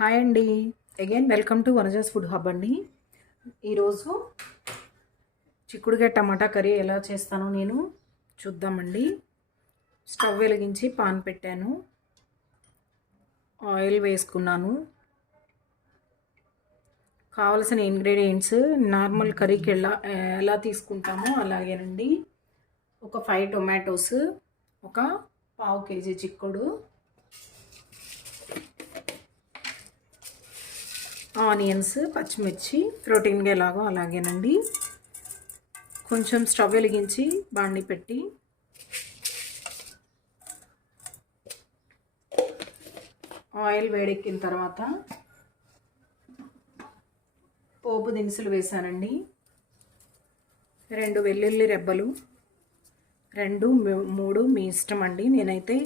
Hi అండి. Again welcome to Vanaja's food hub అండి. ఈరోజు చిక్కుడుకాయ టమాటా కర్రీ ఎలా చేస్తానో నేను చూద్దామండి. స్టవ్ వెలిగించి పాన్ పెట్టాను, ఆయిల్ వేసుకున్నాను. కావలసిన ఇంగ్రీడియంట్స్ నార్మల్ కర్రీకి ఎలా తీసుకుంటామో అలాగేనండి. ఒక 5 టొమాటోస్, ఒక పావు కేజీ చిక్కుడు, ఆనియన్స్, పచ్చిమిర్చి, ప్రోటీన్గా ఎలాగో అలాగేనండి. కొంచెం స్టవ్ వెలిగించి బాండి పెట్టి ఆయిల్ వేడెక్కిన తర్వాత పోపు దినుసులు వేసానండి. 2 వెల్లుల్లి రెబ్బలు, 2 3 మీ ఇష్టం అండి. నేనైతే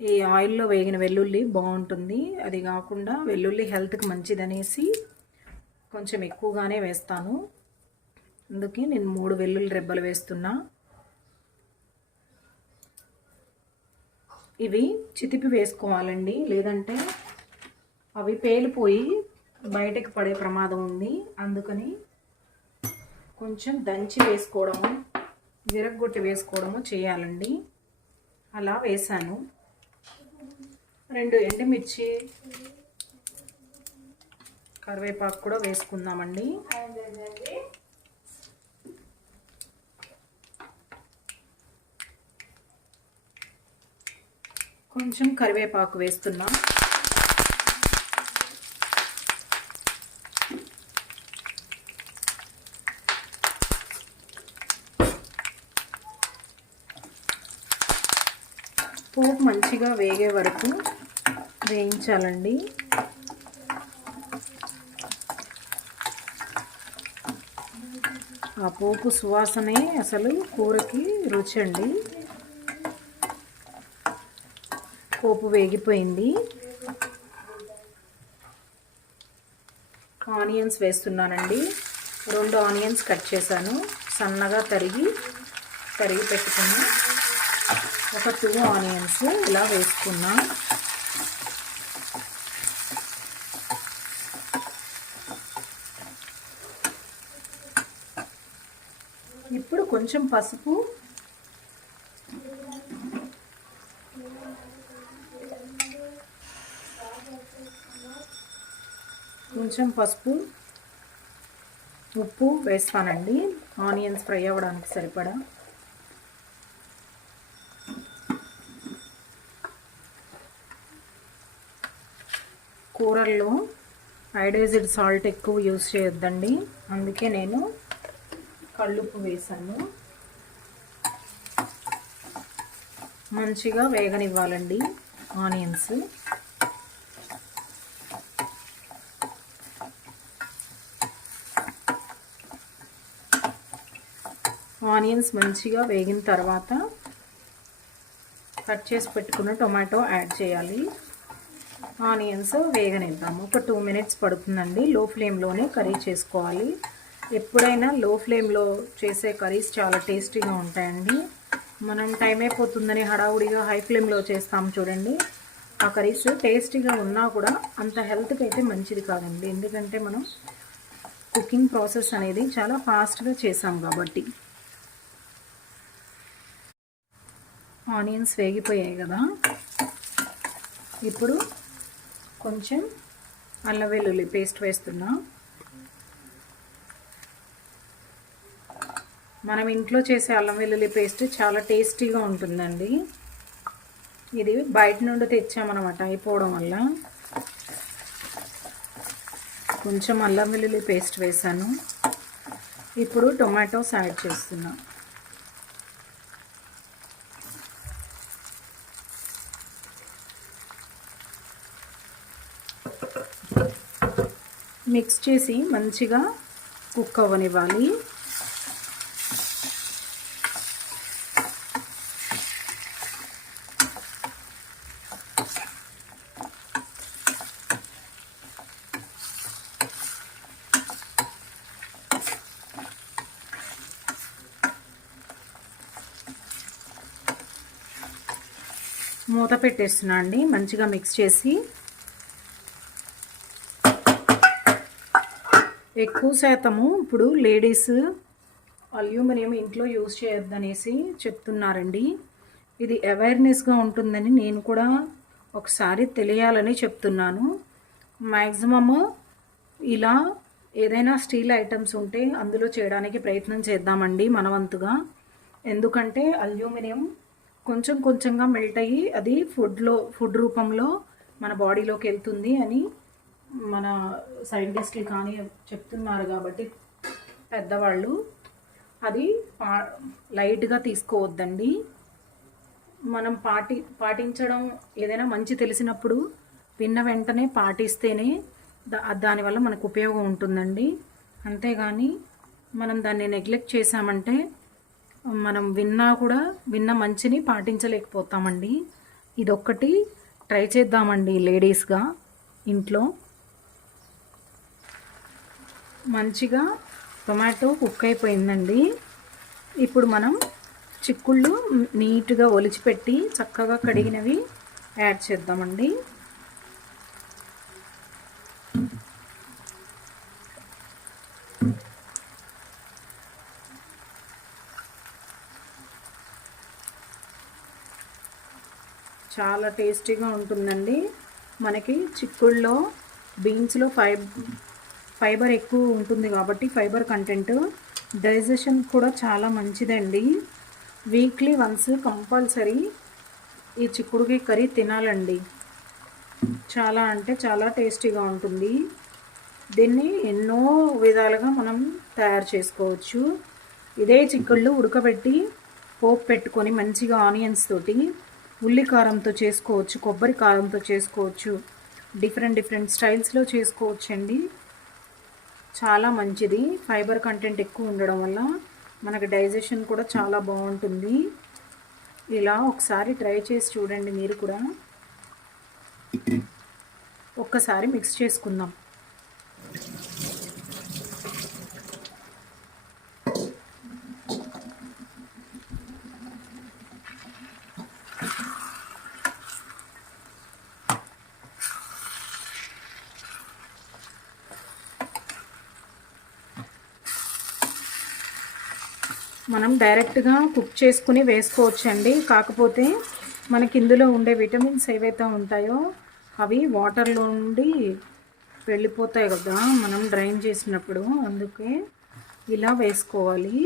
ఈ ఆయిల్లో వేగిన వెల్లుల్లి బాగుంటుంది, అది కాకుండా వెల్లుల్లి హెల్త్కి మంచిదనేసి కొంచెం ఎక్కువగానే వేస్తాను. అందుకే నేను 3 వెల్లుల్లి రెబ్బలు వేస్తున్నా. ఇవి చితిపి వేసుకోవాలండి, లేదంటే అవి పేలిపోయి బయటకు పడే ప్రమాదం ఉంది. అందుకని కొంచెం దంచి వేసుకోవడము, విరగ్గొట్టి వేసుకోవడము చేయాలండి. అలా వేసాను. 2 ఎండుమిర్చి, కరివేపాకు కూడా వేసుకుందామండి. కొంచెం కరివేపాకు వేస్తున్నా. పోపు మంచిగా వేగే వరకు వేయించాలండి. ఆ పోపు సువాసనే అసలు కూరకి రుచి అండి. పోపు వేగిపోయింది. ఆనియన్స్ వేస్తున్నానండి. 2 ఆనియన్స్ కట్ చేశాను, సన్నగా తరిగి పెట్టుకున్నా. ఒక 2 ఆనియన్స్ ఇలా వేసుకున్నా. ఇప్పుడు కొంచెం పసుపు, ఉప్పు వేస్తానండి, ఆనియన్స్ ఫ్రై అవ్వడానికి సరిపడా. కూరల్లో ఐడైజ్డ్ సాల్ట్ ఎక్కువ యూజ్ చేయొద్దండి, అందుకే నేను కళ్ళుప్పు వేసాను. మంచిగా వేగనివ్వాలండి ఆనియన్స్. ఆనియన్స్ మంచిగా వేగిన తర్వాత కట్ చేసి పెట్టుకున్న టొమాటో యాడ్ చేయాలి. ఆనియన్స్ వేగనిద్దాము. ఒక 2 మినిట్స్ పడుతుందండి. లో ఫ్లేమ్లోనే కర్రీ చేసుకోవాలి. ఎప్పుడైనా లో ఫ్లేమ్లో చేసే కర్రీస్ చాలా టేస్టీగా ఉంటాయండి. మనం టైం అయిపోతుందని హడావుడిగా హై ఫ్లేమ్లో చేస్తాం చూడండి, ఆ కర్రీస్ టేస్టీగా ఉన్నా కూడా అంత హెల్త్కి అయితే మంచిది కాదండి. ఎందుకంటే మనం కుకింగ్ ప్రాసెస్ అనేది చాలా ఫాస్ట్గా చేసాం కాబట్టి. ఆనియన్స్ వేగిపోయాయి కదా, ఇప్పుడు కొంచెం అల్లం వెల్లుల్లి పేస్ట్ వేస్తున్నా. మనం ఇంట్లో చేసే అల్లం వెల్లుల్లి పేస్ట్ చాలా టేస్టీగా ఉంటుందండి. ఇది బయట నుండి తెచ్చామన్నమాట అయిపోవడం వల్ల. కొంచెం అల్లం వెల్లుల్లి పేస్ట్ వేసాను. ఇప్పుడు టొమాటోస్ యాడ్ చేస్తున్నా. మిక్స్ చేసి మంచిగా కుక్ అవ్వనివ్వాలి. మూత పెట్టేస్తున్నా అండి. మంచిగా మిక్స్ చేసి ఎక్కువ శాతము ఇప్పుడు లేడీస్ అల్యూమినియం ఇంట్లో యూజ్ చేయొద్దనేసి చెప్తున్నారండి. ఇది అవేర్నెస్గా ఉంటుందని నేను కూడా ఒకసారి తెలియాలని చెప్తున్నాను. మ్యాక్సిమము ఇలా ఏదైనా స్టీల్ ఐటమ్స్ ఉంటే అందులో చేయడానికి ప్రయత్నం చేద్దామండి మనవంతుగా. ఎందుకంటే అల్యూమినియం కొంచెం కొంచెంగా మెల్ట్ అయ్యి అది ఫుడ్ రూపంలో మన బాడీలోకి వెళ్తుంది అని మన సైంటిస్టులు కానీ చెప్తున్నారు. కాబట్టి పెద్దవాళ్ళు అది లైట్గా తీసుకోవద్దండి. మనం పాటించడం ఏదైనా మంచి తెలిసినప్పుడు విన్న వెంటనే పాటిస్తేనే దానివల్ల మనకు ఉపయోగం ఉంటుందండి. అంతేగాని మనం దాన్ని నెగ్లెక్ట్ చేసామంటే మనం విన్న మంచిని పాటించలేకపోతామండి. ఇదొక్కటి ట్రై చేద్దామండి లేడీస్గా ఇంట్లో. మంచిగా టొమాటో కుక్ అయిపోయిందండి. ఇప్పుడు మనం చిక్కుళ్ళు నీట్గా ఒలిచిపెట్టి చక్కగా కడిగినవి యాడ్ చేద్దామండి. చాలా టేస్టీగా ఉంటుందండి. మనకి చిక్కుళ్ళలో బీన్స్లో ఫైబర్ ఎక్కువ ఉంటుంది కాబట్టి ఫైబర్ కంటెంట్ డైజెషన్ కూడా చాలా మంచిదండి. వీక్లీ వన్స్ కంపల్సరీ ఈ చిక్కుడుకి కర్రీ తినాలండి. చాలా అంటే చాలా టేస్టీగా ఉంటుంది. దీన్ని ఎన్నో విధాలుగా మనం తయారు చేసుకోవచ్చు. ఇదే చిక్కుళ్ళు ఉడకబెట్టి పోపు పెట్టుకొని మంచిగా ఆనియన్స్ తోటి ఉల్లి కారంతో చేసుకోవచ్చు, కొబ్బరి కారంతో చేసుకోవచ్చు, డిఫరెంట్ స్టైల్స్లో చేసుకోవచ్చండి. చాలా మంచిది. ఫైబర్ కంటెంట్ ఎక్కువ ఉండడం వల్ల మనకు డైజెషన్ కూడా చాలా బాగుంటుంది. ఇలా ఒకసారి ట్రై చేసి చూడండి మీరు కూడా. ఒక్కసారి మిక్స్ చేసుకుందాం. మనం డైరెక్ట్గా కుక్ చేసుకుని వేసుకోవచ్చండి. కాకపోతే మనకి ఇందులో ఉండే విటమిన్స్ ఏవైతే ఉంటాయో అవి వాటర్లో నుండి వెళ్ళిపోతాయి కదా మనం డ్రైన్ చేసినప్పుడు. అందుకే ఇలా వేసుకోవాలి.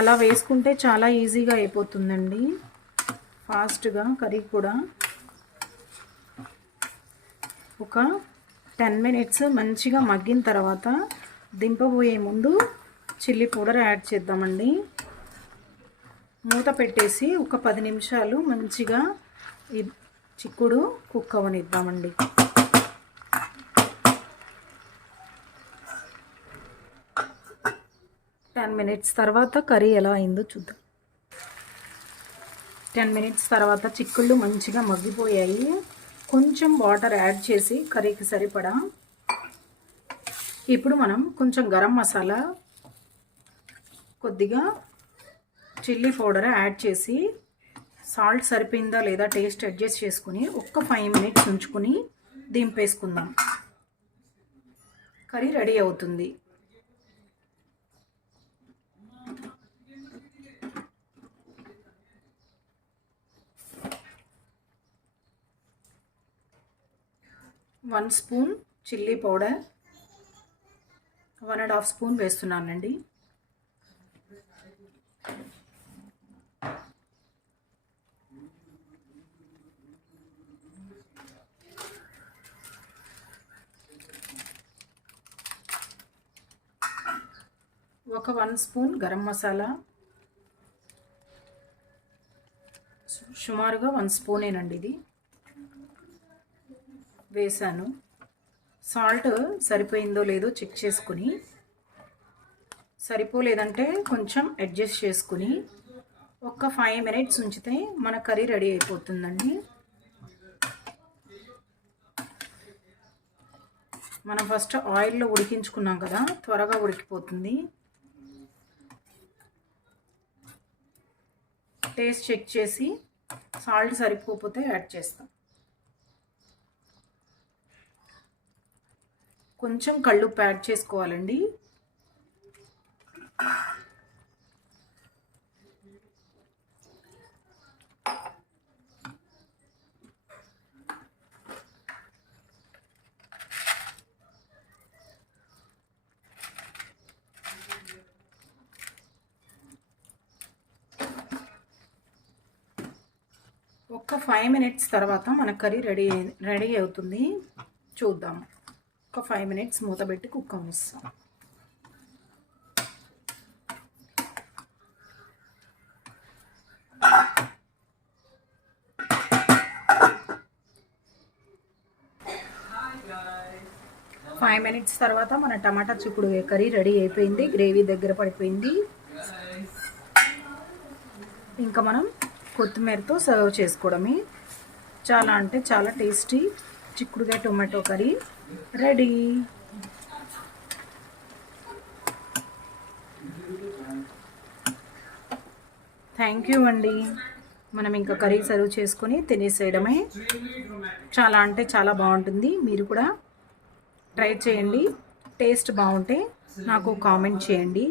అలా వేసుకుంటే చాలా ఈజీగా అయిపోతుందండి, ఫాస్ట్గా కర్రీ కూడా. ఒక 10 మినిట్స్ మంచిగా మగ్గిన తర్వాత దింపబోయే ముందు చిల్లీ పౌడర్ యాడ్ చేద్దామండి. మూత పెట్టేసి ఒక 10 నిమిషాలు మంచిగా ఈ చిక్కుడు కుక్ అవనిద్దామండి. టెన్ మినిట్స్ తర్వాత కర్రీ ఎలా అయిందో చూద్దాం. 10 మినిట్స్ తర్వాత చిక్కుళ్ళు మంచిగా మగ్గిపోయాయి. కొంచెం వాటర్ యాడ్ చేసి కర్రీకి సరిపడా ఇప్పుడు మనం కొంచెం గరం మసాలా, కొద్దిగా చిల్లీ పౌడర్ యాడ్ చేసి సాల్ట్ సరిపోయిందా లేదా టేస్ట్ అడ్జస్ట్ చేసుకుని ఒక్క 5 మినిట్స్ ఉంచుకుని దింపేసుకుందాం. కర్రీ రెడీ అవుతుంది. One spoon chilli powder, 1.5 spoon వేస్తున్నానండి. ఒక 1 స్పూన్ గరం మసాలా, సుమారుగా 1 స్పూనేనండి ఇది వేసాను. సాల్ట్ సరిపోయిందో లేదో చెక్ చేసుకుని, సరిపోలేదంటే కొంచెం అడ్జస్ట్ చేసుకుని ఒక 5 మినిట్స్ ఉంచితే మన కర్రీ రెడీ అయిపోతుందండి. మనం ఫస్ట్ ఆయిల్లో ఉడికించుకున్నాం కదా, త్వరగా ఉడికిపోతుంది. టేస్ట్ చెక్ చేసి సాల్ట్ సరిపోకపోతే యాడ్ చేస్తాం. కొంచెం కళ్ళుప్పు యాడ్ చేసుకోవాలండి. ఒక 5 మినిట్స్ తర్వాత మన కర్రీ రెడీ అవుతుంది. చూద్దాం. ఒక 5 మినిట్స్ మూత పెట్టి కుక్ అవ్వనిస్తాం. ఫైవ్ మినిట్స్ తర్వాత మన టమాటా చిక్కుడుకాయ కర్రీ రెడీ అయిపోయింది. గ్రేవీ దగ్గర పడిపోయింది. ఇంకా మనం కొత్తిమీరతో సర్వ్ చేసుకోవడమే. చాలా అంటే చాలా టేస్టీ చిక్కుడుకాయ tomato curry ready. Thank you అండి. మనం ఇంకా కర్రీ సర్వ్ చేసుకొని తినేసేయడమే. చాలా అంటే చాలా బాగుంటుంది. మీరు కూడా ట్రై చేయండి. టేస్ట్ బాగుంటే నాకు కామెంట్ చేయండి,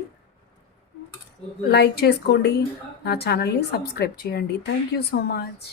లైక్ చేసుకోండి, నా ఛానల్ని సబ్స్క్రైబ్ చేయండి. Thank you so much.